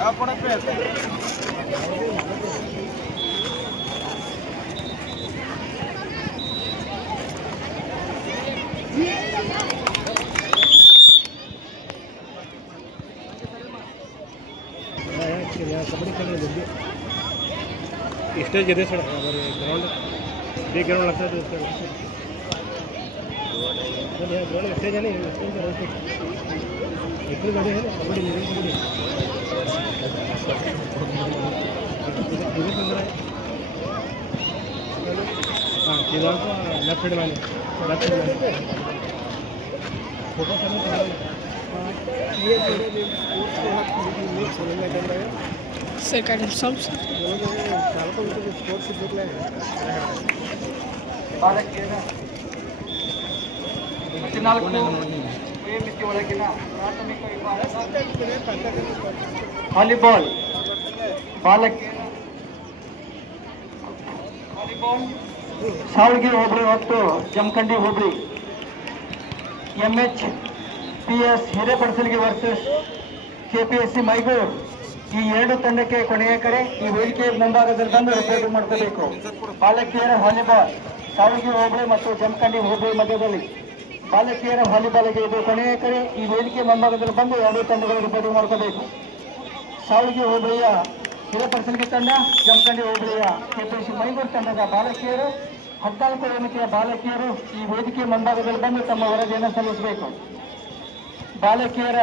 क्या पड़ा पे कबड्डी खेल रहे स्टेज ಇದೆ ಸರ್ हमारे ग्राउंड ये ग्राउंड लगता है तो ग्राउंड स्टेज है नहीं एक गाड़ी है कबड्डी कबड्डी हाँ सीधा लेफ्ट साइड में फोटो सेकंड सब ವಾಲಿಬಾಲ್ ಸಾವಳಗಿ ಹೋಬಳಿ ಮತ್ತು ಜಮಖಂಡಿ ಹೋಬಳಿ MHPS ಹಿರೇಪಡಸಲಿಗೆ ವರ್ಸಸ್ KPSC ಮೈಗೂರು ಈ ಎರಡು ತಂಡಕ್ಕೆ ಕೊನೆಯ ಕರೆ ಈ ವೇದಿಕೆ ಮುಂಭಾಗದಲ್ಲಿ ಬಂದು ರಿಪೋರ್ಟ್ ಮಾಡ್ಕೋಬೇಕು. ಬಾಲಕಿಯರ ವಾಲಿಬಾಲ್ ಸಾವಳಗಿ ಹೋಬಳಿ ಮತ್ತು ಜಮಖಂಡಿ ಹೋಬಳಿ ಮಧ್ಯದಲ್ಲಿ ಬಾಲಕಿಯರ ವಾಲಿಬಾಲ್ಗೆ ಇದು ಕೊನೆಯ ಕರೆ ಈ ವೇದಿಕೆ ಮುಂಭಾಗದಲ್ಲಿ ಬಂದು ಎರಡು ತಂಡಗಳು ರಿಪೋರ್ಟ್ ಮಾಡ್ಕೋಬೇಕು. ಸಾವಳಗಿ ಹೋಬಳಿಯ ಹಿರೇಪಡಸಲಿಗೆ ತಂಡ, ಜಮಖಂಡಿ ಹೋಬಳಿಯ KPSC ಮೈಗೂರು ತಂಡದ ಬಾಲಕಿಯರು 14 ಮಿತಿಯ ಬಾಲಕಿಯರು ಈ ವೇದಿಕೆ ಮುಂಭಾಗದಲ್ಲಿ ಬಂದು ತಮ್ಮ ವರದಿಯನ್ನು ಸಲ್ಲಿಸಬೇಕು. ಬಾಲಕಿಯರ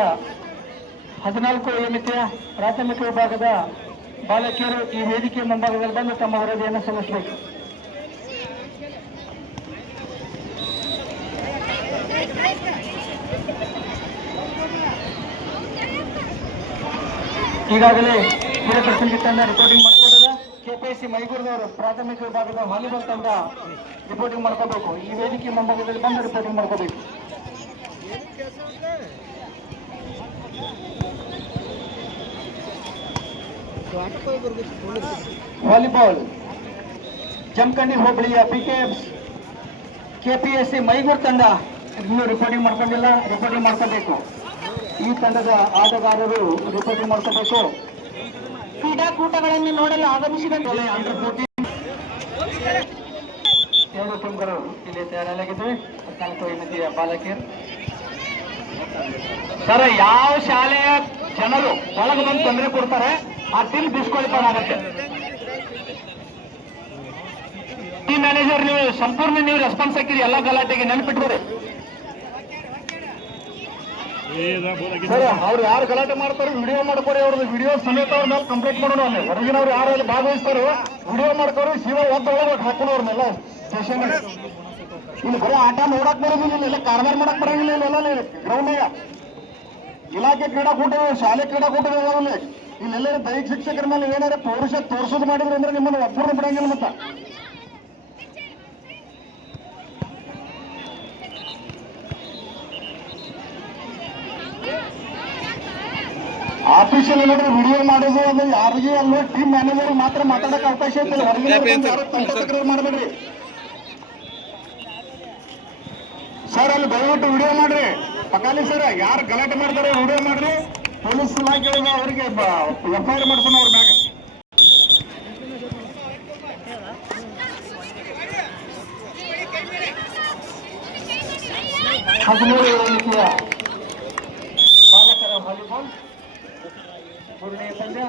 14 ಮಿತಿಯ ಪ್ರಾಥಮಿಕ ವಿಭಾಗದ ಬಾಲಕಿಯರು ಈ ವೇದಿಕೆ ಮುಂಭಾಗದಲ್ಲಿ ಬಂದು ತಮ್ಮ ವರದಿಯನ್ನು ಸಲ್ಲಿಸಬೇಕು. ಈಗಾಗಲೇ ಹಿರೇಪಡಸಲಿಗೆ ತಂಡ ರಿಪೋರ್ಟಿಂಗ್ ಮಾಡ್ಕೊಂಡದ. KPSC ಮೈಗೂರಿನವರು ಪ್ರಾಥಮಿಕ ವಿಭಾಗದ ವಾಲಿಬಾಲ್ ತಂಡ ರಿಪೋರ್ಟಿಂಗ್ ಮಾಡ್ಕೋಬೇಕು. ಈ ವೇದಿಕೆ ಮುಂಭಾಗದಲ್ಲಿ ಬಂದು ರಿಪೋರ್ಟಿಂಗ್ ಮಾಡ್ಕೋಬೇಕು. ವಾಲಿಬಾಲ್ ಜಮಖಂಡಿ ಹೋಬಳಿಯ KPSC ಮೈಗೂರು ತಂಡ ಇನ್ನೂ ರಿಪೋರ್ಟಿಂಗ್ ಮಾಡ್ಕೊಂಡಿಲ್ಲ, ರಿಪೋರ್ಟಿಂಗ್ ಮಾಡ್ಕೋಬೇಕು. ಈ ತಂಡದ ಆಟಗಾರರು ರಿಪೋರ್ಟಿಂಗ್ ಮಾಡ್ಕೋಬೇಕು. ಕ್ರೀಡಾಕೂಟಗಳನ್ನು ನೋಡಲು ಆಗಮಿಸಿದ ಅಂಡರ್ 14 ಎರಡು ಟೀಮ್ಗಳು ಇಲ್ಲಿ ತಯಾರಾಗಿವೆ. 14 ಮಿತಿಯ ಬಾಲಕಿಯರು. ಸರ್, ಯಾವ ಶಾಲೆಯ ಜನರು ಒಳಗೆ ಬಂದು ತೊಂದರೆ ಕೊಡ್ತಾರೆ ಆ ಟೀಮ್ ಡಿಸ್ಕ್ವಾಲಿಫೈ ಆಗುತ್ತೆ. ಟೀಮ್ ಮ್ಯಾನೇಜರ್ ನೀವು ಸಂಪೂರ್ಣ ನೀವು ರೆಸ್ಪಾನ್ಸ್ ಹಾಕಿರಿ ಎಲ್ಲ ಗಲಾಟೆಗೆ ನೆನಪಿಟ್ಕೊಡಿ ಸರ್. ಅವ್ರು ಯಾರು ಗಲಾಟೆ ಮಾಡ್ತಾರೆ ವಿಡಿಯೋ ಮಾಡ್ಕೊರಿ, ಅವ್ರದ್ದು ವಿಡಿಯೋ ಸಮೇತ ಅವ್ರ ಮೇಲೆ ಕಂಪ್ಲೇಂಟ್ ಮಾಡೋಣ. ಅಲ್ಲಿ ಹೊರಗಿನವ್ರು ಯಾರು ಭಾಗವಹಿಸ್ತಾರೋ ವಿಡಿಯೋ ಮಾಡ್ಕೋರಿ, ಸೀದಾ ಒಳಗೆ ಹಾಕೋಣ ಅವ್ರನ್ನೆಲ್ಲ ಸ್ಟೇಷನ್. ಇಲ್ಲಿ ಬರೀ ಆಟ ನೋಡಕ್ ಬರೋದಿಲ್ಲ, ಇಲ್ಲ ಕಾರ್ಬಾರ್ ಮಾಡಕ್ ಬರಂಗಿಲ್ಲ. ಇಲ್ಲೆಲ್ಲ ಗ್ರೌಂಡ್ ಇಲಾಖೆ ಕ್ರೀಡಾಕೂಟ, ಶಾಲೆ ಕ್ರೀಡಾಕೂಟ ಇಲ್ಲೆಲ್ಲ ದೈಹಿಕ ಶಿಕ್ಷಕರ ಮೇಲೆ ಏನಾರ ತೋರಿಸೋದು ಮಾಡಿದ್ರು ಅಂದ್ರೆ ನಿಮ್ಮನ್ನು ಒಬ್ಬರನ್ನು ಬಿಡಂಗಿಲ್ಲ. ಮತ್ತ ಆಫೀಸಲ್ಲಿ ಏನಾದ್ರು ವಿಡಿಯೋ ಮಾಡೋದು ಅಂದ್ರೆ ಯಾರಿಗೆ ಅಲ್ಲೋ ಟೀಮ್ ಮ್ಯಾನೇಜರ್ ಮಾತ್ರ ಮಾತಾಡಕ್ಕೆ ಅವಕಾಶ ಐತೆ. ಹೊರಗಿನ ಮಾಡಬೇಡ್ರಿ ಸರ್. ಅಲ್ಲಿ ದಯವಿಟ್ಟು ವಿಡಿಯೋ ಮಾಡ್ರಿ. ಪಕಾಲಿ ಸರ್, ಯಾರು ಗಲಾಟೆ ಮಾಡ್ತಾರೆ ವಿಡಿಯೋ ಮಾಡ್ರಿ. ಪೊಲೀಸ್ ಇಲಾಖೆ ಅವರಿಗೆ FIR ಮಾಡ್ಸೋಣ ಅವ್ರ ಮ್ಯಾಗ. ಬಾಲಕರ ವಾಲಿಬಾಲ್ ಮೂರನೇ ಪಂದ್ಯ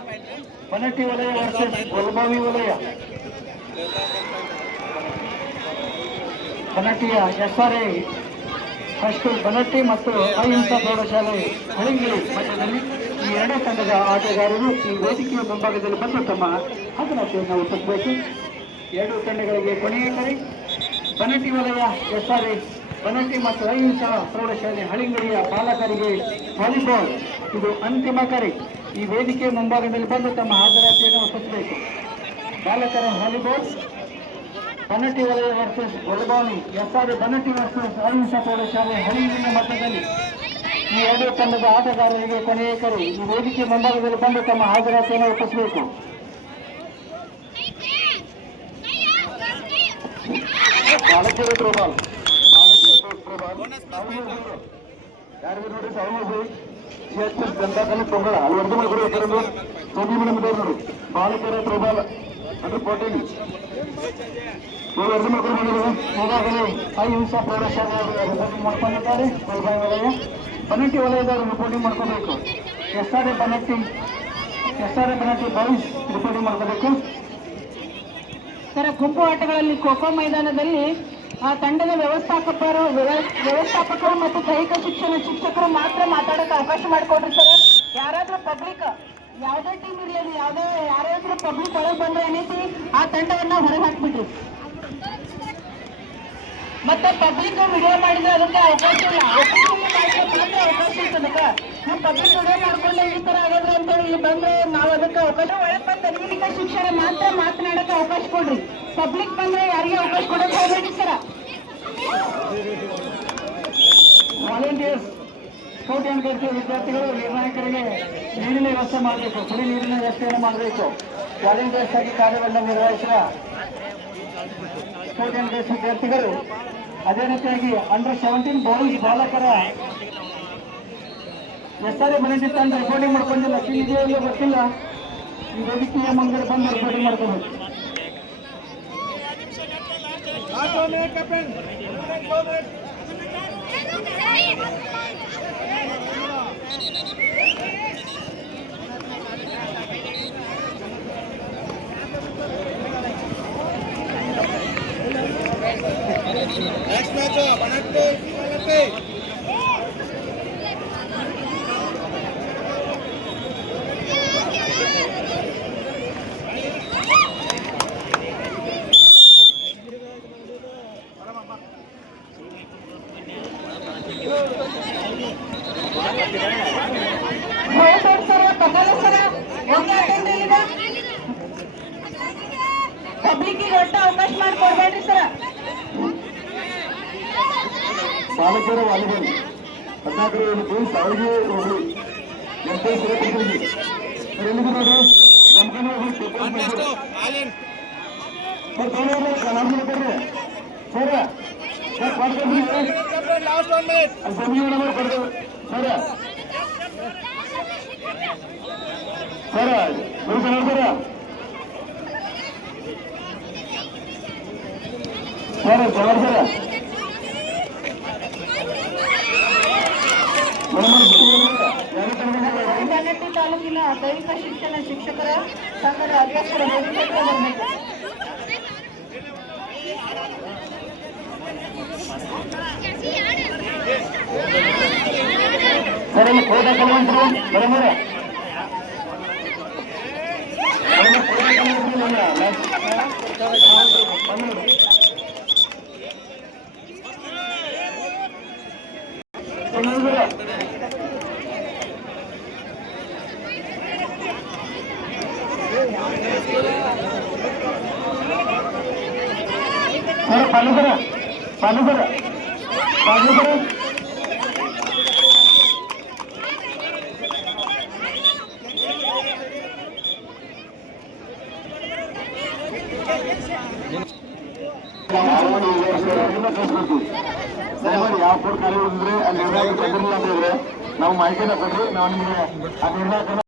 ಬನಟ್ಟಿ ವಲಯ ವರ್ಸಸ್ ಗೊಲ್ಬಾವಿ ವಲಯ. ಬನಟ್ಟಿಯ SRA ಹೈಸ್ಕೂಲ್ ಬನಟ್ಟಿ ಮತ್ತು ಅಹಿಂಸಾ ಪ್ರೌಢಶಾಲೆ ಹಳಿಂಗಿಳಿ ಮಧ್ಯದಲ್ಲಿ ಈ ಈ ಎರಡೂ ತಂಡದ ಆಟಗಾರರು ಈ ವೇದಿಕೆಯ ಮುಂಭಾಗದಲ್ಲಿ ಬಂದು ತಮ್ಮ ಹಾಜರಾತಿಯನ್ನು ಒಪ್ಪಿಸಬೇಕು. ಎರಡೂ ತಂಡಗಳಿಗೆ ಕೊನೆಯ ಕರೆ. ಬನಟ್ಟಿ ವಲಯ ಎಸ್ಆರ್ಎ ಬನಟ್ಟಿ ಮತ್ತು ಅಹಿಂಸ ಪ್ರೌಢಶಾಲೆ ಹಳಿಂಗಡಿಯ ಬಾಲಕರಿಗೆ ವಾಲಿಬಾಲ್ ಇದು ಅಂತಿಮ ಕರೆ. ಈ ವೇದಿಕೆಯ ಮುಂಭಾಗದಲ್ಲಿ ಬಂದು ತಮ್ಮ ಹಾಜರಾತಿಯನ್ನು ಒಪ್ಪಿಸಬೇಕು. ಬಾಲಕರ ವಾಲಿಬಾಲ್ ಬನಟ್ಟಿ ವಲಯ versus volleyball SRA Banatti versus ಅಹಿಂಸ ಪ್ರೌಢಶಾಲೆ ಹಳಿಂಗಡಿಯ ಮಟ್ಟದಲ್ಲಿ ಈ ಎರಡೂ ತಂಡದ ಆಟಗಾರರಿಗೆ ಕೊನೆಯ ಕರೆ. ಈ ವೇದಿಕೆ ಮುಂಭಾಗದಲ್ಲಿ ಬಂದು ತಮ್ಮ ಹಾಜರಾತಿಯನ್ನು ಒಪ್ಪಿಸಬೇಕು. ಬಾಲಕಿಯರ ಥ್ರೋಬಾಲ್ ಯಾರಿಗೂ ನೋಡಿ ಸಾವು ಜನತಾದಲ್ಲಿ ತೊಂಗಳ ಅಲ್ಲಿ ವರ್ಗ ಮಾಡ್ಕೊಡಿ ಯಾಕಂದ್ರೆ ಸೋನಿ ಮೇಡಮ್ ಇದ್ದಾರೆ ನೋಡಿ. ಬಾಲಕಿಯರ ಥ್ರೋಬಾಲ್ ಅಂದ್ರೆ 14 ವರ್ಗ ಮಾಡ್ಕೊಂಡು ಈಗಾಗಲೇ ಅಹಿಂಸಾ ಪ್ರೌಢಶಾಲೆ ರಿಪೋರ್ಟಿಂಗ್ ಮಾಡ್ಕೊಂಡಿದ್ದಾರೆ. ವಲಯ ಬನಟ್ಟಿ ವಲಯದವರು ರಿಪೋರ್ಟಿಂಗ್ ಮಾಡ್ಕೋಬೇಕು. ಎಸ್ಆರ್ಎ ಬನಟ್ಟಿ ಬಾಯ್ಸ್ ರಿಪೋರ್ಟಿಂಗ್ ಮಾಡ್ಕೋಬೇಕು. ಸರ್, ಗುಂಪು ಆಟಗಳಲ್ಲಿ ಖೋಖೋ ಮೈದಾನದಲ್ಲಿ ತಂಡದ ವ್ಯವಸ್ಥಾಪಕರು ಮತ್ತು ದೈಹಿಕ ಶಿಕ್ಷಣ ಶಿಕ್ಷಕರು ಮಾತ್ರ ಮಾತಾಡೋಕೆ ಅವಕಾಶ ಮಾಡಿಕೊಡ್ರಿ ಸರ್. ಯಾರಾದ್ರೂ ಪಬ್ಲಿಕ್ ಯಾವುದೇ ಟೀಮ್ ಇರಲಿ ಯಾರಾದ್ರೂ ಪಬ್ಲಿಕ್ ಒಳಗೆ ಬಂದ್ರೆ ಏನೈತಿ ಆ ತಂಡವನ್ನ ಹೊರಗೆ ಹಾಕ್ಬಿಟ್ರಿ. ಮತ್ತೆ ಪಬ್ಲಿಕ್ ವಿಡಿಯೋ ಮಾಡಿದ್ರೆ ಅದಕ್ಕೆ ಅವಕಾಶ ಇಲ್ಲ. ಮಾತ್ರ ಅವಕಾಶ ಇರ್ತದಕ್ಕ. ನಾವು ಪಬ್ಲಿಕ್ ವಿಡಿಯೋ ಮಾಡ್ಕೊಂಡು ಈ ತರ ಆಗಿದ್ರೆ ಅಂತೇಳಿ ಇಲ್ಲಿ ಬಂದ್ರೆ ನಾವು ಅದಕ್ಕೆ ಅವಕಾಶ ಒಳಗೆ ಬಂದ ದೈಹಿಕ ಶಿಕ್ಷಣ ಮಾತ್ರ ಮಾತನಾಡಕ್ಕೆ ಅವಕಾಶ ಕೊಡ್ರಿ. ಪಬ್ಲಿಕ್ ಬಂದ್ರೆ ಯಾರಿಗೆ ಅವಕಾಶ ಕೊಡೋಕೆ ಹೋಗ್ಬೇಡಿ ಸರ. ವಾಲಂಟಿಯರ್ಸ್ ಸ್ಕೌಟ್ ಅಂಡ್ ಗೈಡ್ಸ್ ವಿದ್ಯಾರ್ಥಿಗಳು ನಿರ್ಣಾಯಕರಿಗೆ ನೀರಿನ ವ್ಯವಸ್ಥೆ ಮಾಡಬೇಕು. ಕುಡಿ ನೀರಿನ ವ್ಯವಸ್ಥೆಯನ್ನು ಮಾಡಬೇಕು. ವಾಲಂಟಿಯರ್ಸ್ ಆಗಿ ಕಾರ್ಯವನ್ನು ನಿರ್ವಹಿಸುವ ಸ್ಕೌಟ್ ಅಂಡ್ ಗೈಡ್ಸ್ ವಿದ್ಯಾರ್ಥಿಗಳು ಅದೇ ರೀತಿಯಾಗಿ ಅಂಡರ್ 17 ಬಾಯ್ಸ್ ಬಾಲಕರ ಎಸ್ಆರ್ಎ ಬನಟ್ಟಿ ತಂಡ ರಿಪೋರ್ಟಿಂಗ್ ಮಾಡ್ಕೊಂಡಿಲ್ಲ. ಇದೆಯೋ ಇಲ್ಲೋ ಗೊತ್ತಿಲ್ಲ. ಈ ವೇದಿಕೆಯ ಮುಂದೆ ಬಂದು ರಿಪೋರ್ಟಿಂಗ್ ಮಾಡ್ಕೋಬೇಕು. Next match, Banatte. ಪಬ್ಲಿಕ್ಕಿಗೆ ಒಟ್ಟು ಅವಕಾಶ ಮಾಡಿಕೊಡ್ಬೇಡ್ರಿ ಸರ. ಬಾಲಕಿಯರ ವಾಲಿಬಾಲ್ 14 ಬಾಯ್ಸ್ ಅವರಿಗೆ ಹೋಗಿ ಎಲ್ಲಿಗೂ ನೋಡ್ರಿ ನಮ್ಕೊಂಡು ಹೋಗಿ ಸರ್ ಬನಟ್ಟಿ ತಾಲೂಕಿನ ದೈಹಿಕ ಶಿಕ್ಷಣ ಶಿಕ್ಷಕರ ಸಂಘದ ಅಧ್ಯಕ್ಷರ ವೇದಿಕೆಗೆ ಬರಬೇಕು. ಸರ್ ಇಲ್ಲಿ ಕೋಟ ಕಲ್ವಂತರು ಬರಮರ ಪಾಲು ಯಾವ ಕೋರ್ಟ್ ಕಾರ್ಯ ಅಲ್ಲಿ ನಿರ್ಣಯ ತಂದಿರಲಿಲ್ಲ ಅಂತ ಹೇಳಿದ್ರೆ ನಾವು ಮಾಹಿತಿನ ಕೊಡ್ರಿ. ನಾವು ನಿಮಗೆ ಆ ನಿರ್ಣಯ